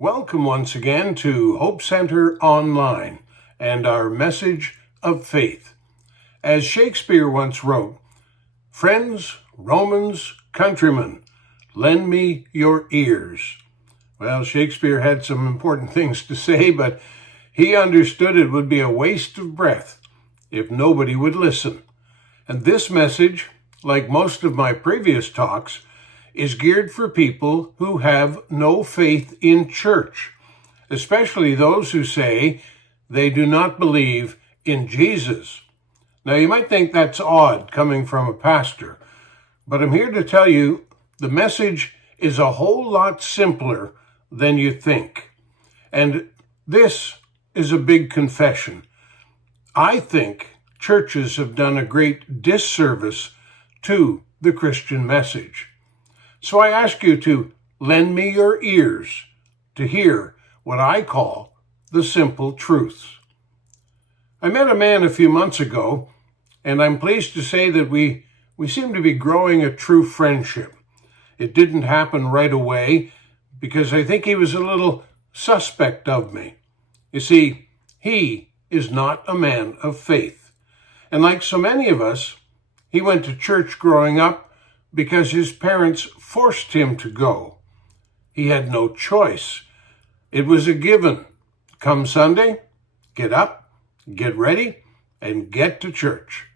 Welcome once again to Hope Center Online and our message of faith. As Shakespeare once wrote, "Friends, Romans, countrymen, lend me your ears." Well, Shakespeare had some important things to say, but he understood it would be a waste of breath if nobody would listen. And this message, like most of my previous talks, is geared for people who have no faith in church, especially those who say they do not believe in Jesus. Now, you might think that's odd coming from a pastor, but I'm here to tell you the message is a whole lot simpler than you think. And this is a big confession. I think churches have done a great disservice to the Christian message. So I ask you to lend me your ears to hear what I call the simple truths. I met a man a few months ago, and I'm pleased to say that we seem to be growing a true friendship. It didn't happen right away because I think he was a little suspect of me. You see, he is not a man of faith. And like so many of us, he went to church growing up because his parents forced him to go. He had no choice. It was a given. Come Sunday, get up, get ready, and get to church.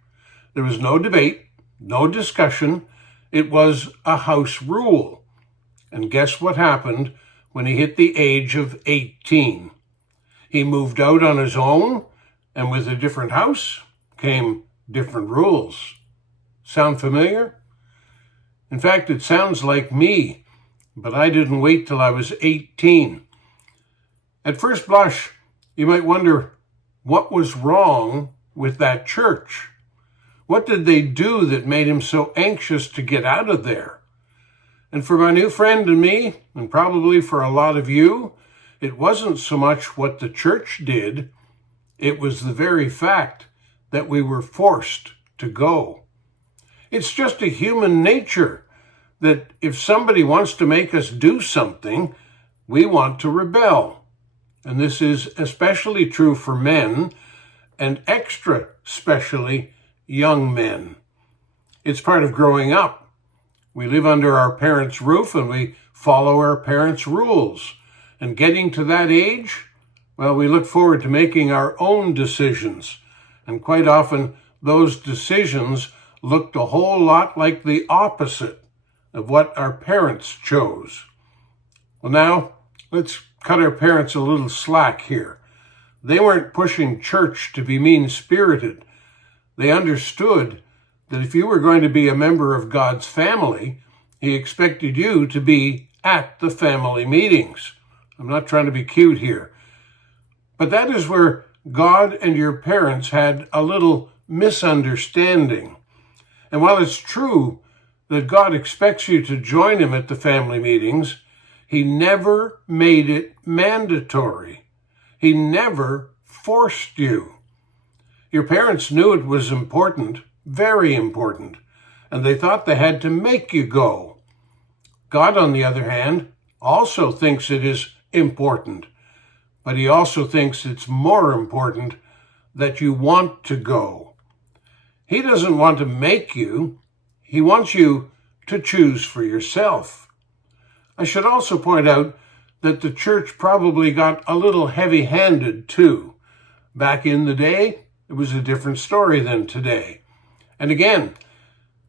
There was no debate, no discussion. It was a house rule. And guess what happened when he hit the age of 18? He moved out on his own, and with a different house came different rules. Sound familiar? In fact, it sounds like me, but I didn't wait till I was 18. At first blush, you might wonder, what was wrong with that church? What did they do that made him so anxious to get out of there? And for my new friend and me, and probably for a lot of you, it wasn't so much what the church did, it was the very fact that we were forced to go. It's just a human nature that if somebody wants to make us do something, we want to rebel. And this is especially true for men, and extra specially young men. It's part of growing up. We live under our parents' roof and we follow our parents' rules. And getting to that age, well, we look forward to making our own decisions. And quite often, those decisions looked a whole lot like the opposite of what our parents chose. Well, now, let's cut our parents a little slack here. They weren't pushing church to be mean-spirited. They understood that if you were going to be a member of God's family, He expected you to be at the family meetings. I'm not trying to be cute here. But that is where God and your parents had a little misunderstanding. And while it's true that God expects you to join Him at the family meetings, He never made it mandatory. He never forced you. Your parents knew it was important, very important, and they thought they had to make you go. God, on the other hand, also thinks it is important, but He also thinks it's more important that you want to go. He doesn't want to make you. He wants you to choose for yourself. I should also point out that the church probably got a little heavy-handed too. Back in the day, it was a different story than today. And again,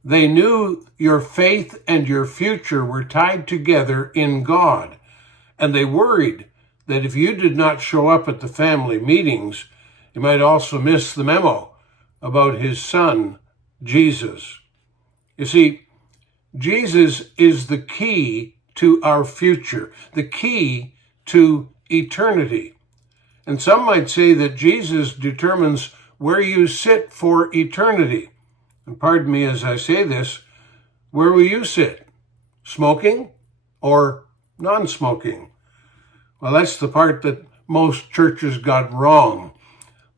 they knew your faith and your future were tied together in God. And they worried that if you did not show up at the family meetings, you might also miss the memo about His Son, Jesus. You see, Jesus is the key to our future, the key to eternity. And some might say that Jesus determines where you sit for eternity. And pardon me as I say this, where will you sit? Smoking or non-smoking? Well, that's the part that most churches got wrong.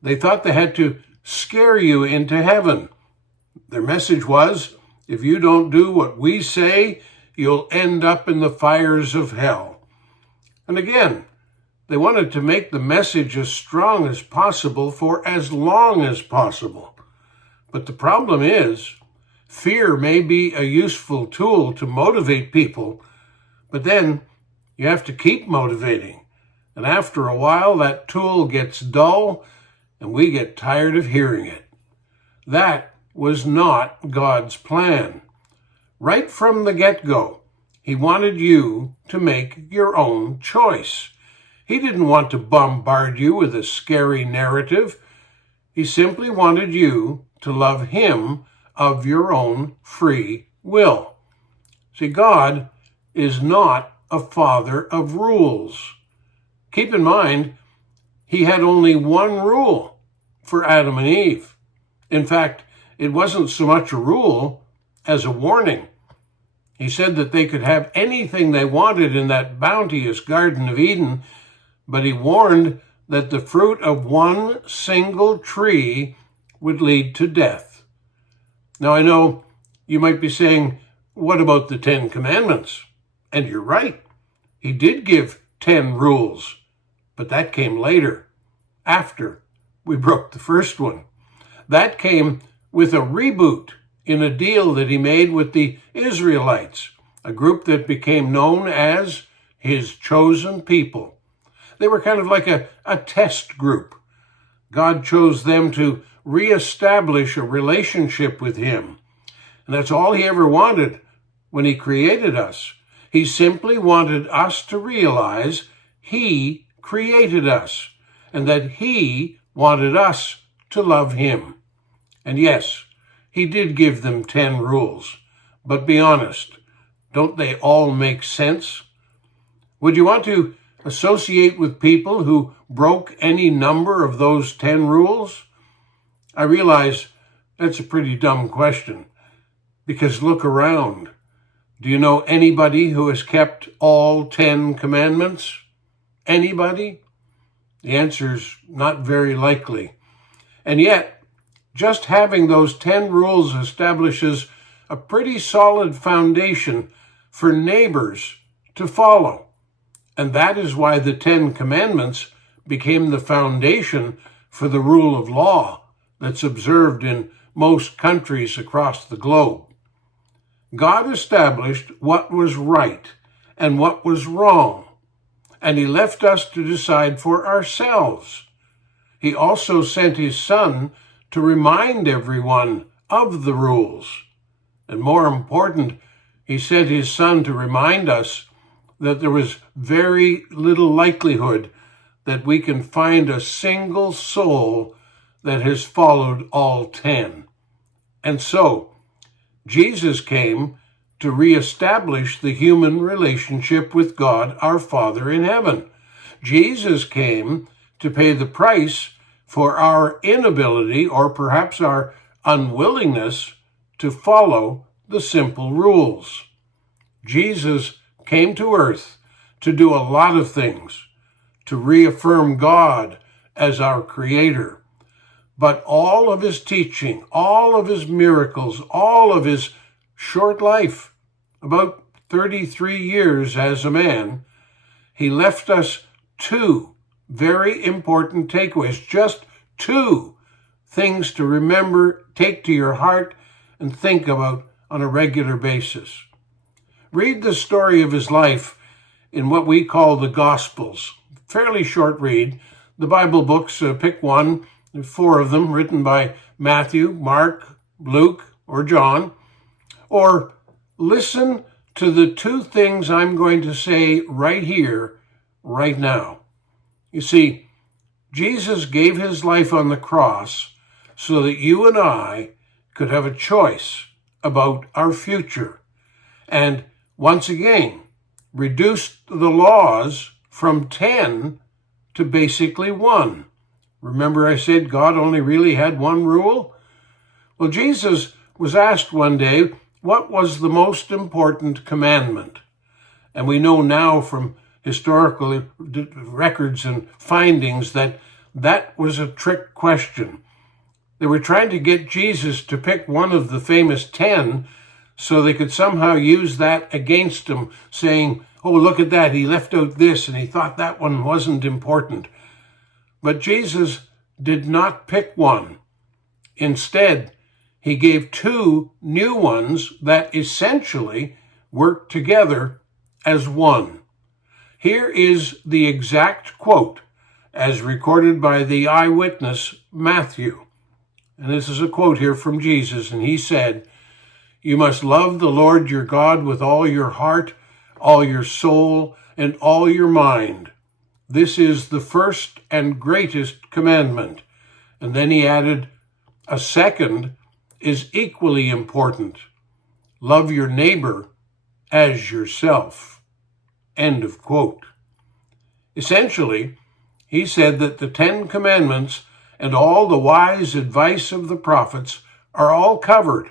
They thought they had to scare you into heaven. Their message was, if you don't do what we say, you'll end up in the fires of hell. And again, They wanted to make the message as strong as possible for as long as possible. But the problem is, fear may be a useful tool to motivate people, but then you have to keep motivating. And after a while, that tool gets dull and we get tired of hearing it. That was not God's plan. Right from the get-go, He wanted you to make your own choice. He didn't want to bombard you with a scary narrative. He simply wanted you to love Him of your own free will. See, God is not a father of rules. Keep in mind, He had only one rule for Adam and Eve. In fact, it wasn't so much a rule as a warning. He said that they could have anything they wanted in that bounteous Garden of Eden, but He warned that the fruit of one single tree would lead to death. Now, I know you might be saying, what about the 10 Commandments? And you're right. He did give 10 rules, but that came later, after we broke the first one. That came with a reboot in a deal that He made with the Israelites, a group that became known as His chosen people. They were kind of like a test group. God chose them to reestablish a relationship with Him. And that's all He ever wanted when He created us. He simply wanted us to realize He created us and that He wanted us to love Him. And yes, He did give them 10 rules, but be honest, don't they all make sense? Would you want to associate with people who broke any number of those 10 rules? I realize that's a pretty dumb question, because look around. Do you know anybody who has kept all 10 commandments? Anybody? The answer's not very likely. And yet, just having those 10 rules establishes a pretty solid foundation for neighbors to follow. And that is why the 10 Commandments became the foundation for the rule of law that's observed in most countries across the globe. God established what was right and what was wrong, and He left us to decide for ourselves. He also sent His Son to remind everyone of the rules. And more important, He sent His Son to remind us that there was very little likelihood that we can find a single soul that has followed all 10. And so, Jesus came to reestablish the human relationship with God, our Father in heaven. Jesus came to pay the price for our inability, or perhaps our unwillingness, to follow the simple rules. Jesus came to earth to do a lot of things, to reaffirm God as our Creator. But all of His teaching, all of His miracles, all of His short life, about 33 years as a man, He left us 2 very important takeaways, just 2 things to remember, take to your heart, and think about on a regular basis. Read the story of His life in what we call the Gospels. Fairly short read. The Bible books, pick one, 4 of them written by Matthew, Mark, Luke, or John. Or listen to the 2 things I'm going to say right here, right now. You see, Jesus gave His life on the cross so that you and I could have a choice about our future. And once again, reduced the laws from 10 to basically 1. Remember I said God only really had 1 rule? Well, Jesus was asked one day, what was the most important commandment? And we know now from historical records and findings that that was a trick question. They were trying to get Jesus to pick one of the famous 10 so they could somehow use that against him, saying, oh, look at that, he left out this and he thought that one wasn't important. But Jesus did not pick one. Instead, he gave two new ones that essentially work together as one. Here is the exact quote as recorded by the eyewitness Matthew. And this is a quote here from Jesus, and he said, "You must love the Lord your God with all your heart, all your soul, and all your mind. This is the first and greatest commandment." And then he added, a second is equally important. Love your neighbor as yourself. End of quote. Essentially, he said that the 10 Commandments and all the wise advice of the prophets are all covered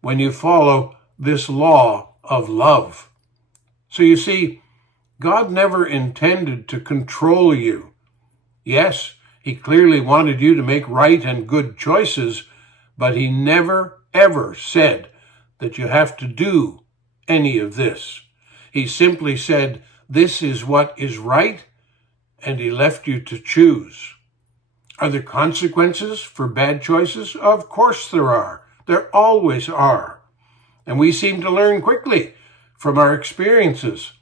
when you follow this law of love. So you see, God never intended to control you. Yes, he clearly wanted you to make right and good choices, but he never, ever said that you have to do any of this. He simply said, this is what is right, and he left you to choose. Are there consequences for bad choices? Of course there are. There always are. And we seem to learn quickly from our experiences.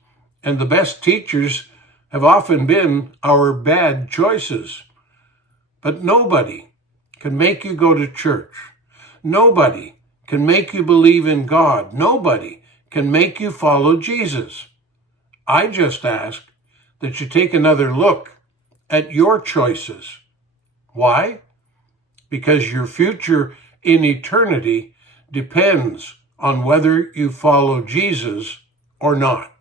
And the best teachers have often been our bad choices. But nobody can make you go to church. Nobody can make you believe in God. Nobody can make you follow Jesus. I just ask that you take another look at your choices. Why? Because your future in eternity depends on whether you follow Jesus or not.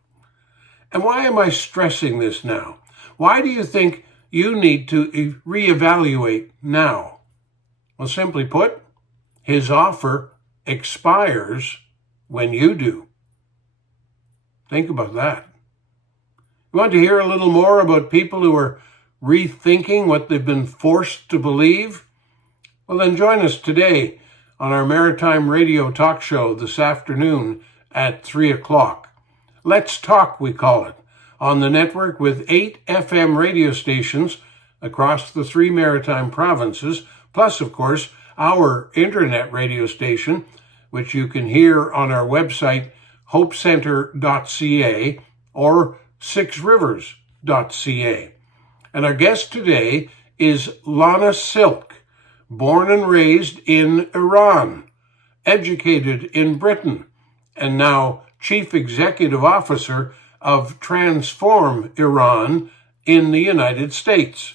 And why am I stressing this now? Why do you think you need to reevaluate now? Well, simply put, his offer expires when you do. Think about that. You want to hear a little more about people who are rethinking what they've been forced to believe? Well, then join us today on our Maritime Radio talk show this afternoon at 3 o'clock. Let's Talk, we call it, on the network with 8 FM radio stations across the 3 maritime provinces, plus, of course, our internet radio station, which you can hear on our website, hopecenter.ca or sixrivers.ca. And our guest today is Lana Silk, born and raised in Iran, educated in Britain, and now Chief Executive Officer of Transform Iran in the United States.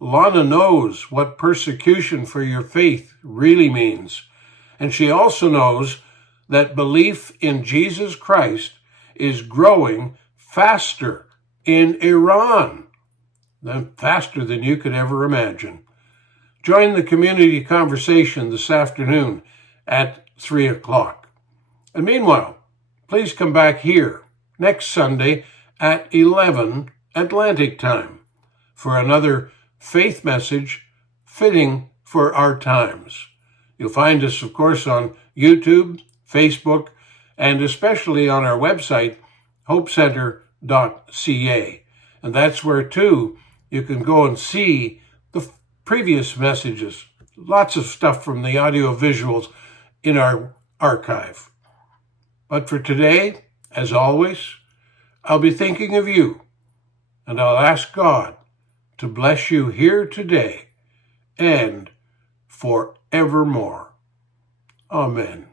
Lana knows what persecution for your faith really means, and she also knows that belief in Jesus Christ is growing faster in Iran, faster than you could ever imagine. Join the community conversation this afternoon at 3 o'clock. And meanwhile, please come back here next Sunday at 11 Atlantic time for another faith message fitting for our times. You'll find us, of course, on YouTube, Facebook, and especially on our website, hopecenter.ca. And that's where, too, you can go and see the previous messages. Lots of stuff from the audio visuals in our archive. But for today, as always, I'll be thinking of you, and I'll ask God to bless you here today and forevermore. Amen.